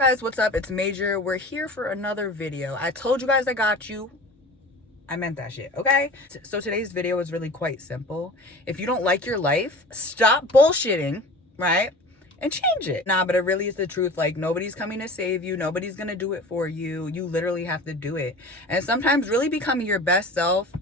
Guys, what's up? It's Major. We're here for another video. I told you guys I got you. I meant that shit, okay? So today's video is really quite simple. If you don't like your life, stop bullshitting, right? And change it. Nah, but it really is the truth. Like, nobody's coming to save you. Nobody's gonna do it for you. You literally have to do it. And sometimes really becoming your best self,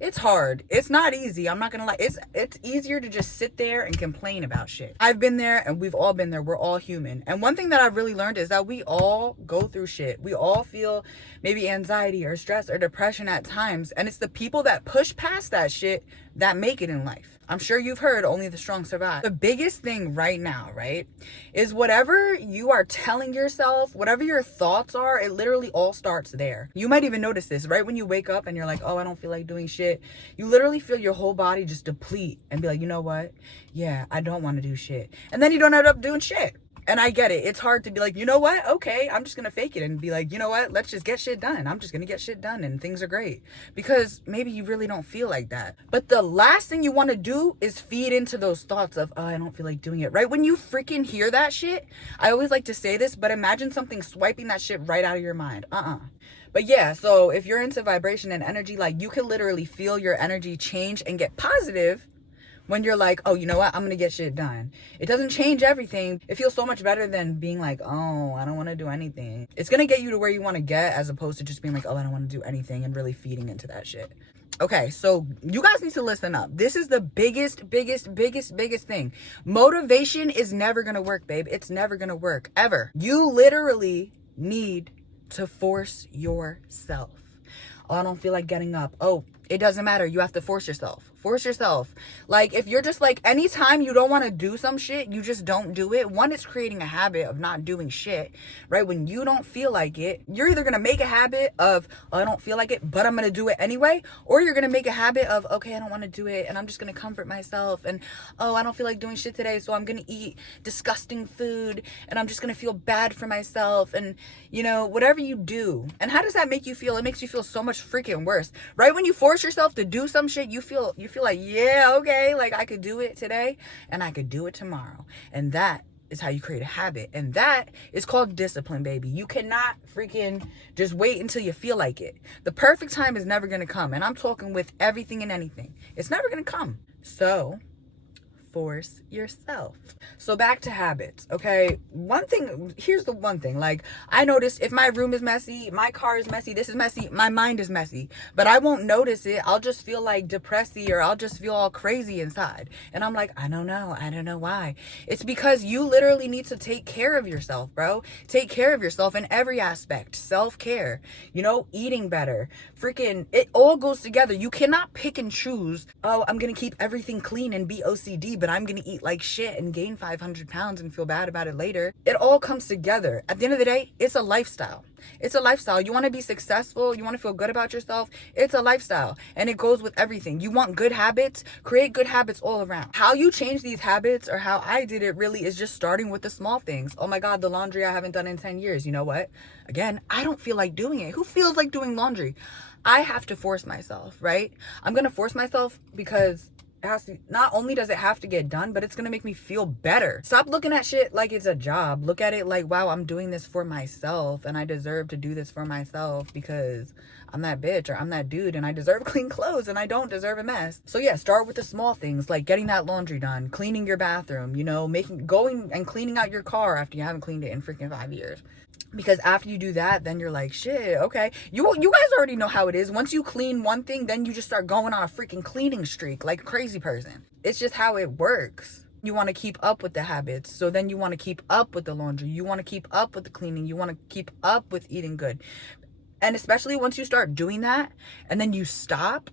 it's hard. It's not easy. I'm not gonna lie. It's easier to just sit there and complain about shit. I've been there and we've all been there. We're all human. And one thing that I've really learned is that we all go through shit. We all feel maybe anxiety or stress or depression at times. And it's the people that push past that shit that make it in life. I'm sure you've heard only the strong survive. The biggest thing right now, right, is whatever you are telling yourself, whatever your thoughts are, it literally all starts there. You might even notice this right when you wake up and you're like, oh, I don't feel like doing shit. You literally feel your whole body just deplete and be like, you know what? Yeah, I don't want to do shit. And then you don't end up doing shit. And I get it. It's hard to be like, you know what? Okay, I'm just going to fake it and be like, you know what? Let's just get shit done. I'm just going to get shit done and things are great. Because maybe you really don't feel like that. But the last thing you want to do is feed into those thoughts of, oh, I don't feel like doing it. Right? When you freaking hear that shit, I always like to say this, but imagine something swiping that shit right out of your mind. But yeah, so if you're into vibration and energy, like you can literally feel your energy change and get positive when you're like, oh, you know what? I'm going to get shit done. It doesn't change everything. It feels so much better than being like, oh, I don't want to do anything. It's going to get you to where you want to get as opposed to just being like, oh, I don't want to do anything and really feeding into that shit. Okay, so you guys need to listen up. This is the biggest thing. Motivation is never going to work, babe. It's never going to work, ever. You literally need to force yourself. Oh, I don't feel like getting up. Oh, it doesn't matter. You have to force yourself. Force yourself. Like, if you're just like, anytime you don't want to do some shit, you just don't do it. One, it's creating a habit of not doing shit, right? When you don't feel like it, you're either going to make a habit of, oh, I don't feel like it, but I'm going to do it anyway. Or you're going to make a habit of, okay, I don't want to do it, and I'm just going to comfort myself. And, oh, I don't feel like doing shit today, so I'm going to eat disgusting food, and I'm just going to feel bad for myself. And, you know, whatever you do. And how does that make you feel? It makes you feel so much freaking worse. Right when you force yourself to do some shit, you feel like, yeah, okay, like I could do it today and I could do it tomorrow. And that is how you create a habit. And that is called discipline, baby. You cannot freaking just wait until you feel like it. The perfect time is never going to come. And I'm talking with everything and anything. It's never going to come. So force yourself. So back to habits, okay? Here's the one thing. Like, I noticed if my room is messy, my car is messy, this is messy, my mind is messy, but I won't notice it. I'll just feel like depressed, or I'll just feel all crazy inside. And I'm like, I don't know why. It's because you literally need to take care of yourself, bro. Take care of yourself in every aspect. Self-care, you know, eating better. Freaking, it all goes together. You cannot pick and choose, oh, I'm gonna keep everything clean and be OCD, but I'm gonna eat like shit and gain 500 pounds and feel bad about it later. It all comes together. At the end of the day, it's a lifestyle. It's a lifestyle. You want to be successful, you want to feel good about yourself, it's a lifestyle. And it goes with everything. You want good habits, create good habits all around. How you change these habits, or how I did it, really is just starting with the small things. Oh my God, the laundry I haven't done in 10 years. You know what? Again, I don't feel like doing it. Who feels like doing laundry? I have to force myself, right? I'm going to force myself because not only does it have to get done, but it's gonna make me feel better. Stop looking at shit like it's a job. Look at it like, wow, I'm doing this for myself and I deserve to do this for myself because I'm that bitch or I'm that dude and I deserve clean clothes and I don't deserve a mess. So yeah, start with the small things like getting that laundry done, cleaning your bathroom, you know, going and cleaning out your car after you haven't cleaned it in freaking 5 years. Because after you do that, then you're like, shit, okay. You guys already know how it is. Once you clean one thing, then you just start going on a freaking cleaning streak like a crazy person. It's just how it works. You want to keep up with the habits. So then you want to keep up with the laundry. You want to keep up with the cleaning. You want to keep up with eating good. And especially once you start doing that and then you stop,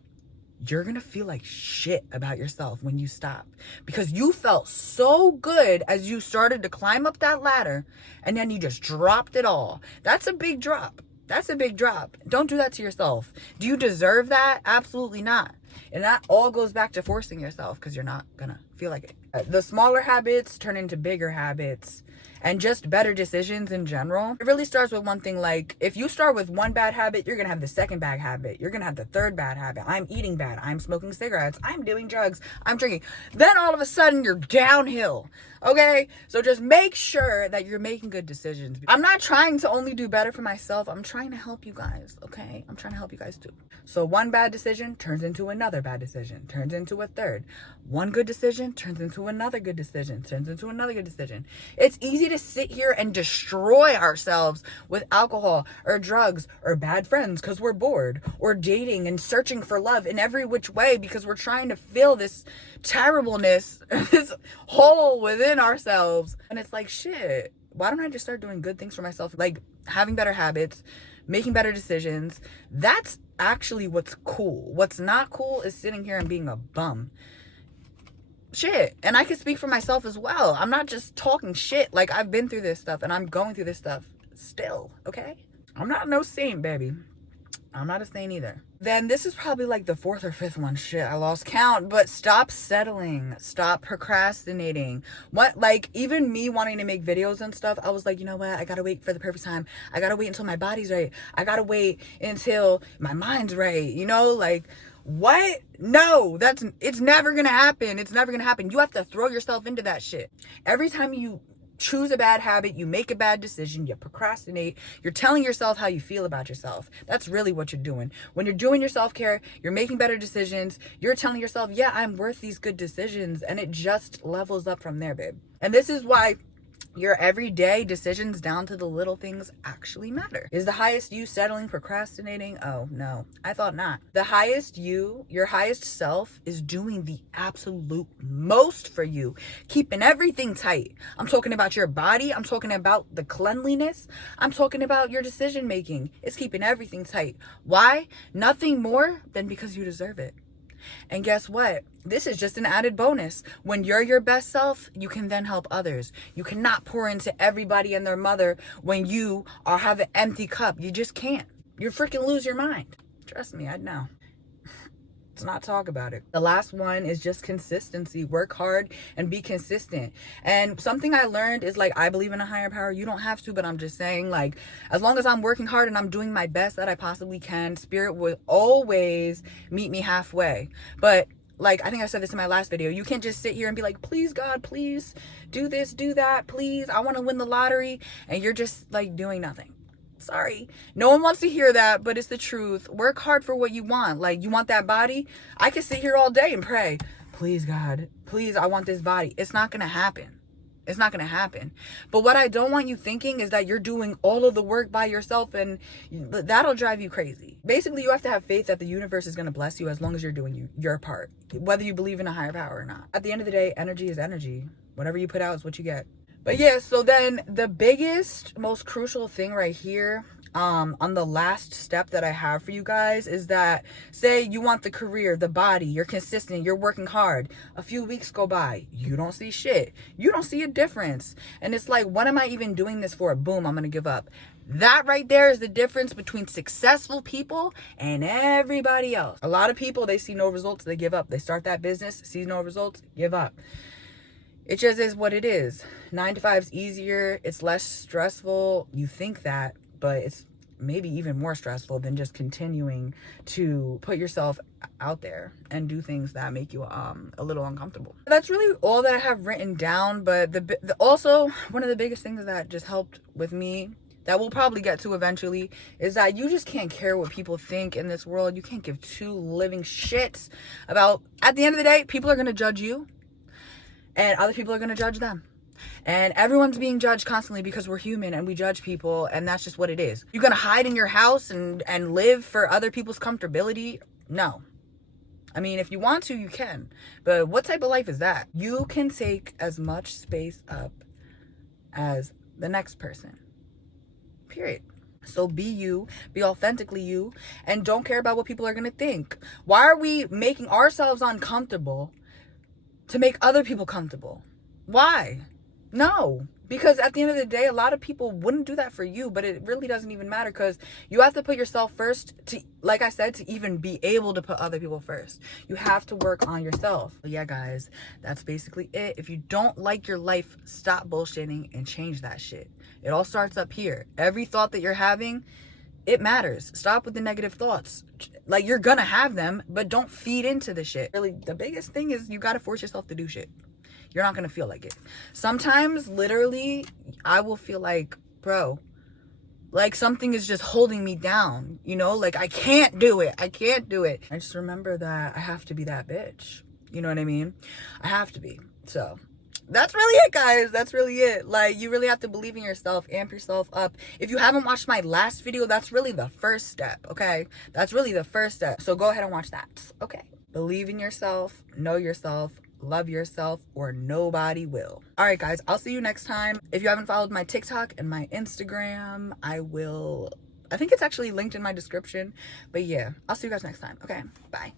you're going to feel like shit about yourself when you stop, because you felt so good as you started to climb up that ladder and then you just dropped it all. That's a big drop. That's a big drop. Don't do that to yourself. Do you deserve that? Absolutely not. And that all goes back to forcing yourself because you're not going to feel like it. The smaller habits turn into bigger habits. and just better decisions in general. It really starts with one thing. Like, if you start with one bad habit, you're gonna have the second bad habit, you're gonna have the third bad habit. I'm eating bad, I'm smoking cigarettes, I'm doing drugs, I'm drinking. Then all of a sudden you're downhill. Okay, so just make sure that you're making good decisions. I'm not trying to only do better for myself, I'm trying to help you guys. Okay, I'm trying to help you guys too. So one bad decision turns into another bad decision, turns into a third. One good decision turns into another good decision, turns into another good decision. It's easy to sit here and destroy ourselves with alcohol or drugs or bad friends because we're bored, or dating and searching for love in every which way because we're trying to fill this terribleness, this hole within ourselves. And it's like, shit, why don't I just start doing good things for myself? Like having better habits, making better decisions. That's actually what's cool. What's not cool is sitting here and being a bum. Shit. And I can speak for myself as well. I'm not just talking shit. Like, I've been through this stuff and I'm going through this stuff still, okay? I'm not no saint, baby. I'm not a saint either. Then this is probably like the fourth or fifth one. Shit, I lost count. But stop settling. Stop procrastinating. What, like, even me wanting to make videos and stuff, I was like, you know what? I gotta wait for the perfect time. I gotta wait until my body's right. I gotta wait until my mind's right. You know, like, what? No, it's never gonna happen. It's never gonna happen. You have to throw yourself into that shit. Every time you choose a bad habit, you make a bad decision, you procrastinate, you're telling yourself how you feel about yourself. That's really what you're doing. When you're doing your self-care, you're making better decisions, you're telling yourself, yeah, I'm worth these good decisions, and it just levels up from there, babe. And this is why your everyday decisions down to the little things actually matter. Is the highest you settling, procrastinating? Oh no, I thought not. The highest you, your highest self, is doing the absolute most for you, keeping everything tight. I'm talking about your body, I'm talking about the cleanliness, I'm talking about your decision making. It's keeping everything tight. Why? Nothing more than because you deserve it. And guess what? This is just an added bonus. When you're your best self, you can then help others. You cannot pour into everybody and their mother when you have an empty cup. You just can't. You freaking lose your mind. Trust me, I know. Let's not talk about it. The last one is just consistency. Work hard and be consistent. And something I learned is, like, I believe in a higher power. You don't have to, but I'm just saying, like, as long as I'm working hard and I'm doing my best that I possibly can, spirit will always meet me halfway. But like, I think I said this in my last video, you can't just sit here and be like, please God, please do this, do that, please, I want to win the lottery, and you're just like doing nothing. Sorry, no one wants to hear that, but it's the truth. Work hard for what you want. Like, you want that body? I could sit here all day and pray, please God, please, I want this body. It's not gonna happen. It's not gonna happen. But what I don't want you thinking is that you're doing all of the work by yourself, and that'll drive you crazy. Basically, you have to have faith that the universe is gonna bless you as long as you're doing your part, whether you believe in a higher power or not. At the end of the day, energy is energy. Whatever you put out is what you get. But yeah, so then the biggest, most crucial thing right here, on the last step that I have for you guys, is that, say you want the career, the body, you're consistent, you're working hard. A few weeks go by, you don't see shit. You don't see a difference. And it's like, what am I even doing this for? Boom, I'm gonna give up. That right there is the difference between successful people and everybody else. A lot of people, they see no results, they give up. They start that business, see no results, give up. It just is what it is. 9 to 5 is easier. It's less stressful. You think that, but it's maybe even more stressful than just continuing to put yourself out there and do things that make you a little uncomfortable. That's really all that I have written down. But also one of the biggest things that just helped with me, that we'll probably get to eventually, is that you just can't care what people think in this world. You can't give two living shits about, at the end of the day, people are going to judge you. And other people are going to judge them. And everyone's being judged constantly because we're human and we judge people, and that's just what it is. You're going to hide in your house and live for other people's comfortability? No. I mean, if you want to, you can. But what type of life is that? You can take as much space up as the next person. Period. So be you, be authentically you, and don't care about what people are going to think. Why are we making ourselves uncomfortable to make other people comfortable? Why? No. Because at the end of the day, a lot of people wouldn't do that for you, but it really doesn't even matter because you have to put yourself first to, like I said, to even be able to put other people first. You have to work on yourself. But yeah, guys, that's basically it. If you don't like your life, stop bullshitting and change that shit. It all starts up here. Every thought that you're having, it matters. Stop with the negative thoughts. Like, you're gonna have them, but don't feed into the shit. Really, the biggest thing is you gotta force yourself to do shit. You're not gonna feel like it. Sometimes, literally, I will feel like, bro, like something is just holding me down, you know? Like, I can't do it. I can't do it. I just remember that I have to be that bitch. You know what I mean? I have to be. So, that's really it, guys. That's really it. Like, you really have to believe in yourself, amp yourself up. If you haven't watched my last video, that's really the first step, okay? That's really the first step. So go ahead and watch that, okay? Believe in yourself, know yourself, love yourself, or nobody will. All right, guys, I'll see you next time. If you haven't followed my TikTok and my Instagram, I think it's actually linked in my description. But yeah, I'll see you guys next time. Okay, bye.